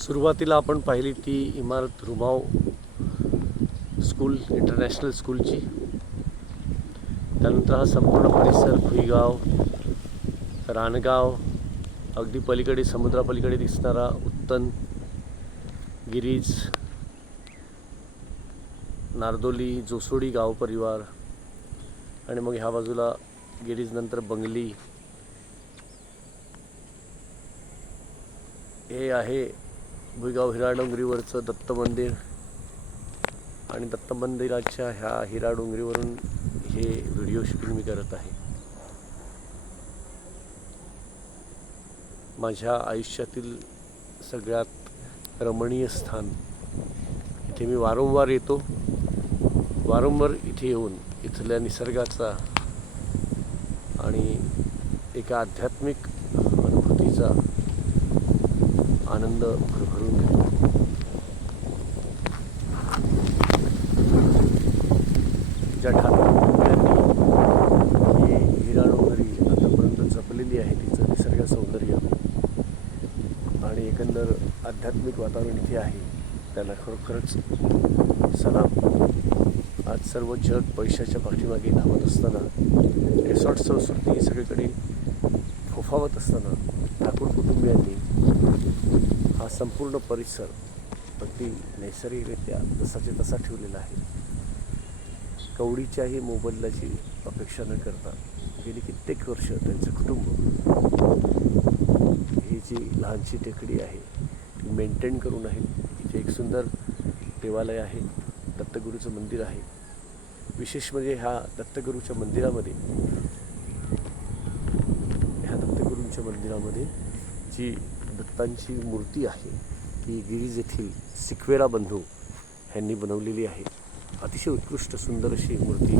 सुरुवातीला आपण पाहिली ती इमारत रुमाव स्कूल इंटरनॅशनल स्कूलची। त्यानंतर हा संपूर्ण परिसर भुईगाव, रानगाव, अगदी पलीकडे समुद्रापलीकडे दिसणारा उत्तन, गिरीज, नारदोली, जोसोडी गाव परिवार आणि मग ह्या बाजूला गिरीज नंतर बंगली। हे आहे भुईगाव हिराडोंगरीवरचं दत्त मंदिर आणि दत्त मंदिराच्या ह्या हिराडोंगरीवरून हे व्हिडिओ शूटिंग मी करत आहे। माझ्या आयुष्यातील सगळ्यात रमणीय स्थान, इथे मी वारंवार येतो। वारंवार इथे येऊन इथल्या निसर्गाचा आणि एका आध्यात्मिक अनुभूतीचा आनंद भरभरून घेतो। ज्या ठाकूरांनी ही हिराडोंगरी आतापर्यंत जपलेली आहे, तिचं निसर्ग सौंदर्य आणि एकंदर आध्यात्मिक वातावरण इथे आहे, त्यांना खरोखरच सलाम। आज सर्व जग पैशाच्या पाठीमागे धावत असताना, रिसॉर्ट संस्कृती सगळीकडे फोफावत असताना, ठाकूर कुटुंबियांनी हा संपूर्ण परिसर अगदी नैसर्गिकरित्या जसाच्या तसा ठेवलेला आहे। कवडीच्याही मोबदल्याची अपेक्षा न करता गेली कित्येक वर्ष त्यांचं कुटुंब ही जी लहानशी टेकडी आहे ती मेंटेन करून आहे। इथे एक सुंदर देवालय आहे, दत्तगुरूचं मंदिर आहे। विशेष म्हणजे ह्या दत्तगुरूच्या मंदिरामध्ये जी दत्तांची मूर्ती आहे ती गिरीज येथील सिक्वेरा बंधू यांनी बनवलेली आहे। अतिशय उत्कृष्ट सुंदर अशी मूर्ती।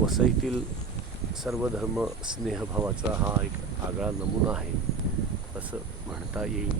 वसईतील सर्वधर्म स्नेहभावाचा हा एक आगळा नमुना आहे असं म्हणता येईल।